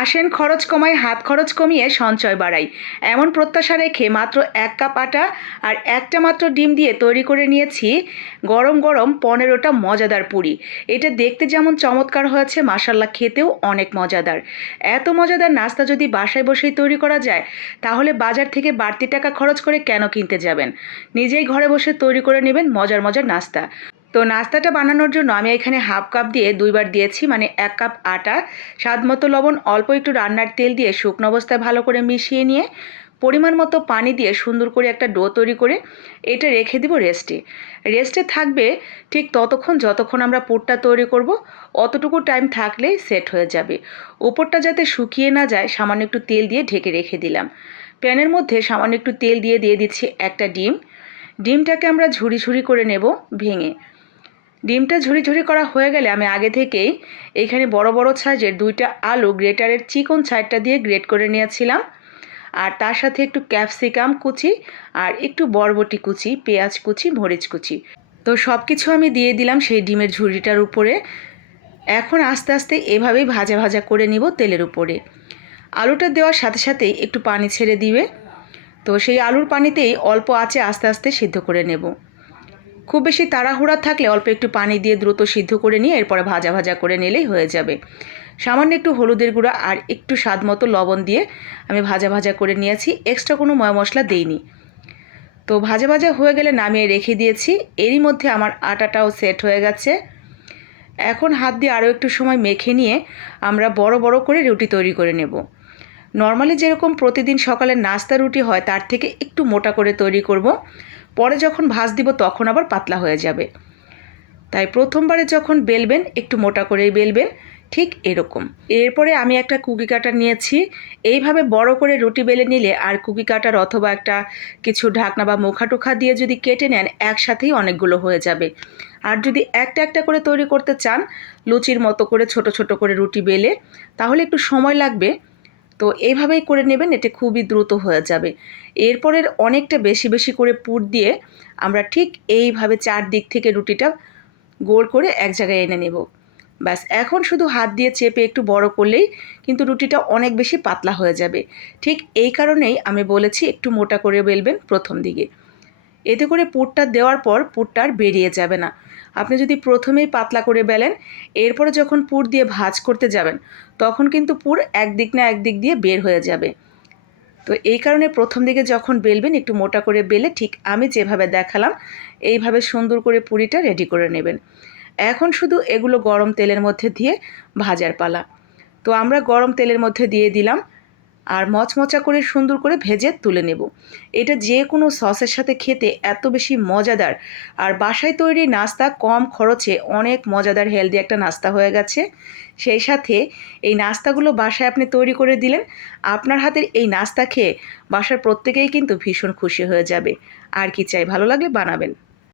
আসেন খরচ কমায়, হাত খরচ কমিয়ে সঞ্চয় বাড়াই। এমন প্রত্যাশা রেখে মাত্র এক কাপ আটা আর একটা মাত্র ডিম দিয়ে তৈরি করে নিয়েছি গরম গরম পনেরোটা মজাদার পুরি। এটা দেখতে যেমন চমৎকার হয়েছে মাসাল্লা খেতেও অনেক মজাদার। এত মজাদার নাস্তা যদি বাসায় বসেই তৈরি করা যায়, তাহলে বাজার থেকে বাড়তি টাকা খরচ করে কেন কিনতে যাবেন? নিজেই ঘরে বসে তৈরি করে নেবেন মজার মজার নাস্তা। তো নাস্তাটা বানানোর জন্য আমি এখানে হাফ কাপ দিয়ে দুইবার দিয়েছি মানে এক কাপ আটা, স্বাদ মতো লবণ, অল্প একটু রান্নার তেল দিয়ে শুকনো অবস্থায় ভালো করে মিশিয়ে নিয়ে পরিমাণ মতো পানি দিয়ে সুন্দর করে একটা ডো তৈরি করে এটা রেখে দিব রেস্টে। রেস্টে থাকবে ঠিক ততক্ষণ যতক্ষণ আমরা পুরটা তৈরি করব, অতটুকু টাইম থাকলেই সেট হয়ে যাবে। উপরটা যাতে শুকিয়ে না যায়, সামান্য একটু তেল দিয়ে ঢেকে রেখে দিলাম। প্যানের মধ্যে সামান্য একটু তেল দিয়ে দিয়ে দিচ্ছি একটা ডিম। ডিমটাকে আমরা ঝুড়ি ঝুড়ি করে নেব ভেঙে। ডিমটা ঝুড়ি ঝুড়ি করা হয়ে গেলে আমি আগে থেকেই এইখানে বড় বড় সাইজের দুইটা আলু গ্রেটারের চিকন সাইডটা দিয়ে গ্রেট করে নিয়েছিলাম। আর তার সাথে একটু ক্যাপসিকাম কুচি আর একটু বরবটি কুচি, পেঁয়াজ কুচি, মরিচ কুচি। তো সব কিছু আমি দিয়ে দিলাম সেই ডিমের ঝুড়িটার উপরে। এখন আস্তে আস্তে এভাবেই ভাজা ভাজা করে নিব তেলের উপরে। আলুটা দেওয়ার সাথে সাথেই একটু পানি ছেড়ে দিবে। তো সেই আলুর পানিতেই অল্প আঁচে আস্তে আস্তে সিদ্ধ করে নেব। খুব বেশি তাড়াহুড়া থাকলে অল্প একটু পানি দিয়ে দ্রুত সিদ্ধ করে নিয়ে এরপরে ভাজা ভাজা করে নিলেই হয়ে যাবে। সামান্য একটু হলুদের গুঁড়া আর একটু স্বাদ মতো লবণ দিয়ে আমি ভাজা ভাজা করে নিয়েছি এক্সট্রা কোনো ময় মশলা দেইনি। তো ভাজা ভাজা হয়ে গেলে নামিয়ে রেখে দিয়েছি, এরই মধ্যে আমার আটাটাও সেট হয়ে গেছে। এখন হাত দিয়ে আরও একটু সময় মেখে নিয়ে আমরা বড় বড় করে রুটি তৈরি করে নেব। নর্মালি যেরকম প্রতিদিন সকালে নাস্তা রুটি হয়, তার থেকে একটু মোটা করে তৈরি করব। পরে যখন ভাজ দিব তখন আবার পাতলা হয়ে যাবে। তাই প্রথমবারে যখন বেলবেন, একটু মোটা করেই বেলবেন, ঠিক এরকম। এরপরে আমি একটা কুকি কাটার নিয়েছি। এইভাবে বড় করে রুটি বেলে নিলে আর কুকি কাটার অথবা একটা কিছু ঢাকনা বা মুখা টুখা দিয়ে যদি কেটে নেন, একসাথেই অনেকগুলো হয়ে যাবে। আর যদি একটা একটা করে তৈরি করতে চান, লুচির মতো করে ছোট ছোট করে রুটি বেলে, তাহলে একটু সময় লাগবে। তো এইভাবেই করে নেবেন এটা খুবই দ্রুত হয়ে যাবে। এরপরের অনেকটা বেশি বেশি করে পুর দিয়ে আমরা ঠিক এইভাবে চার দিক থেকে রুটিটা গোল করে এক জায়গায় এনে নেব। ব্যাস, এখন শুধু হাত দিয়ে চেপে একটু বড় করলেই কিন্তু রুটিটা অনেক বেশি পাতলা হয়ে যাবে। ঠিক এই কারণেই আমি বলেছি একটু মোটা করে বেলবেন প্রথম দিকে। এতে করে পুরটা দেওয়ার পর পুরটা আর বেরিয়ে যাবে না। আপনি যদি প্রথমেই পাতলা করে বেলেন, এরপরে যখন পুর দিয়ে ভাজ করতে যাবেন, তখন কিন্তু পুর একদিক না একদিক দিয়ে বের হয়ে যাবে। তো এই কারণে প্রথম দিকে যখন বেলবেন, একটু মোটা করে বেলে ঠিক আমি যেভাবে দেখালাম, এইভাবে সুন্দর করে পুরিটা রেডি করে নেবেন। এখন শুধু এগুলো গরম তেলের মধ্যে দিয়ে ভাজার পালা। তো আমরা গরম তেলের মধ্যে দিয়ে দিলাম। আর মচমচা করে সুন্দর করে ভেজে তুলে নেব। এটা যে কোনো সসের সাথে খেতে এত বেশি মজাদার। আর বাসায় তৈরি নাস্তা কম খরচে অনেক মজাদার হেলদি একটা নাস্তা হয়ে গেছে। সেই সাথে এই নাস্তাগুলো বাসায় আপনি তৈরি করে দিলেন, আপনার হাতের এই নাস্তা খেয়ে বাসার প্রত্যেকেই কিন্তু ভীষণ খুশি হয়ে যাবে। আর কি চাই, ভালো লাগলে বানাবেন।